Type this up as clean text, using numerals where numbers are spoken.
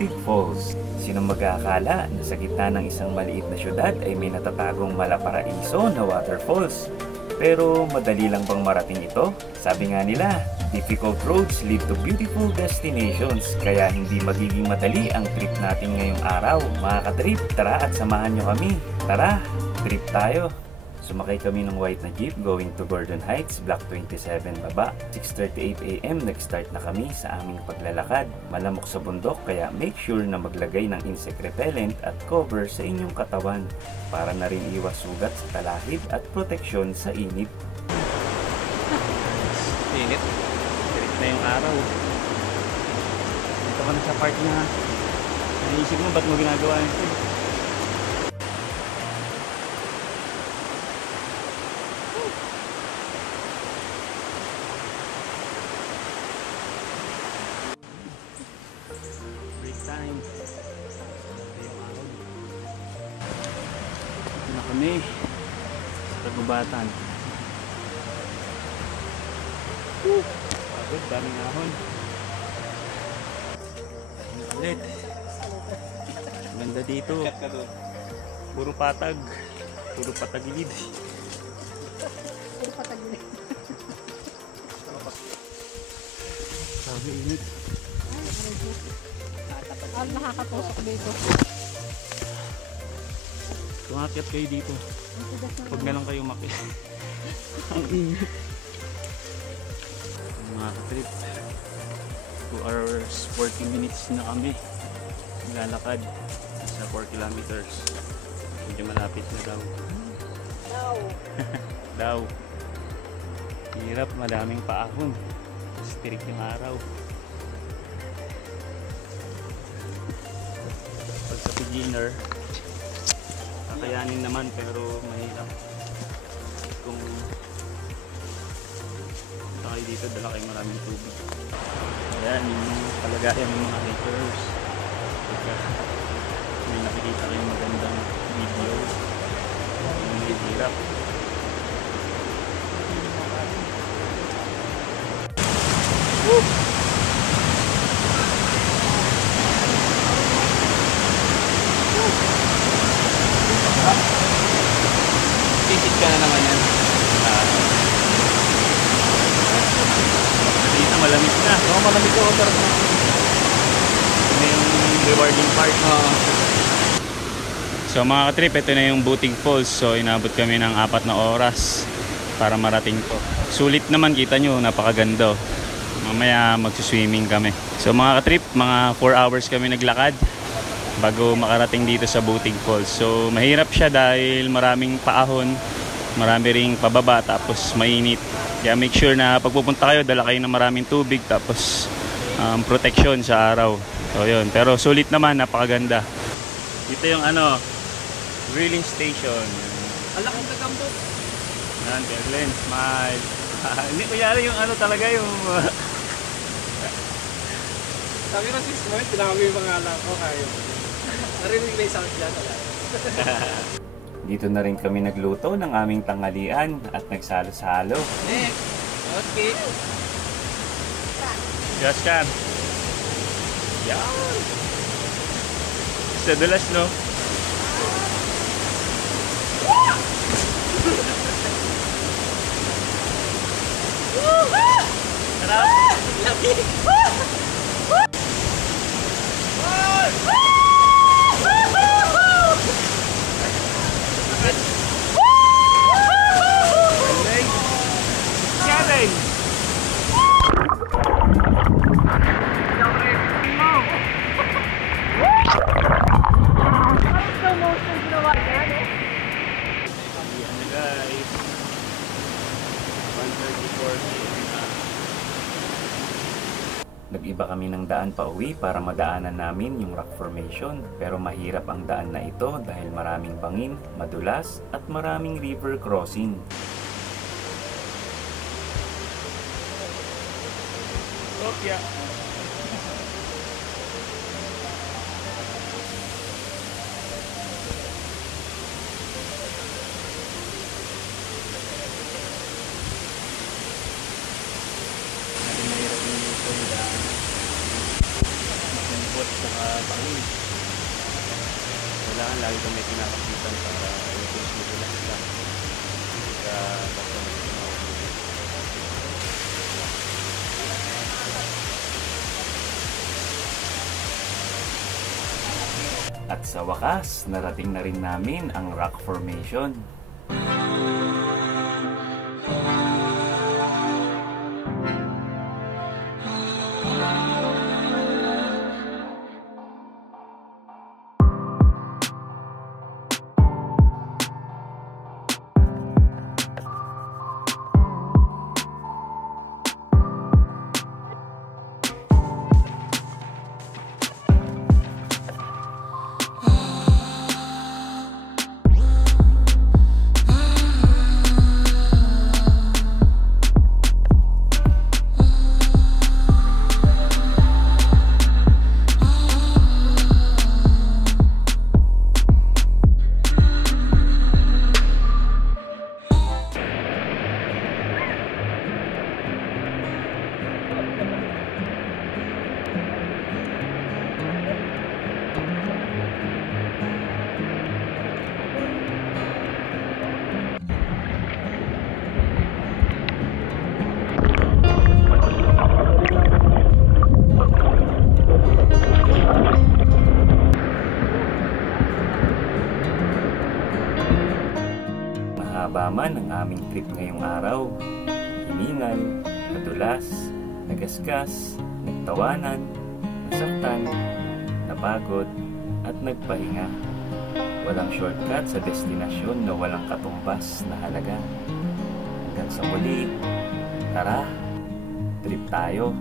Butig Falls. Sino mag-aakala na sa gitna ng isang maliit na syudad ay may natatagong malaparaiso na waterfalls? Pero madali lang bang marating ito? Sabi nga nila, difficult roads lead to beautiful destinations. Kaya hindi magiging madali ang trip natin ngayong araw. Mga ka-trip, tara at samahan nyo kami. Tara, trip tayo! Sumakay kami ng white na jeep going to Gordon Heights, Block 27 baba. 6:38 AM nag-start na kami sa aming paglalakad. Malamok sa bundok kaya make sure na maglagay ng insect repellent at cover sa inyong katawan para na rin iwas sugat sa talahib at proteksyon sa init. Init. Init na yung araw. Dito ka na sa park na naisip mo ba't mo ginagawa ito? Kami sa Tagubatan. Pagod, daming ahon. Ulit. Ganda dito. Puro patag. Puro patagilid. Puro patagilid. Sabi init. Nakakatusok dito. Tumakyat kayo dito. Huwag na lang kayo makit. Ang init. Mga trip. 2 hours 40 minutes na kami. Lalakad sa 4 kilometers. Medyo malapit na daw. Daw. Hirap, madaming paahon. Stirik yung araw. Pag sa beginner, kakayanin naman pero mahirap. Kung punta kayo dito, dala kayo maraming tubig. Ayan yung palagayan ng mga hikers. May nakikita kayong magandang video. Yung hirap. Tisit ka na naman yan. Dito malamig na. Oo, malamig ko. Pero ito na yung rewarding part. So mga katrip, ito na yung Butig Falls. So inabot kami ng 4 na oras para marating to. Sulit naman, kita nyo, napakaganda. Mamaya magsuswimming kami. So mga katrip, mga 4 hours kami naglakad bago makarating dito sa Butig Falls. So mahirap siya dahil maraming paahon, marami ring pababa, tapos mainit. Kaya make sure na pagpupunta kayo, dala kayo ng maraming tubig, tapos protection sa araw. So yun, pero sulit naman, napakaganda. Dito yung grilling station. Alak ang nagambot. Yan, Berlin, smile. Hindi kunyari yung talaga yung Sabi na 6 months, tinawag yung pangalan ko kayo. Narinig na yung sound dyan. Dito na rin kami nagluto ng aming tanghalian at nagsalo-salo. Next! Okay. Yes, Cam. Yan. Sa dulas, no? Sarap! Lagi! Nag-iba kami ng daan pa uwi para madaanan namin yung rock formation. Pero mahirap ang daan na ito dahil maraming bangin, madulas at maraming river crossing. Sofia. kailangan lagi kami pinakapitan para i-push nila sila. Kaya basta At sa wakas, narating na rin namin ang rock formation. Mahaba man ang aming trip ngayong araw. Hiningal, nadulas, nagasgas, nagtawanan, nasaktan, napagod, at nagpahinga. Walang shortcut sa destinasyon na walang katumbas na halaga. Hanggang sa muli, tara, trip tayo.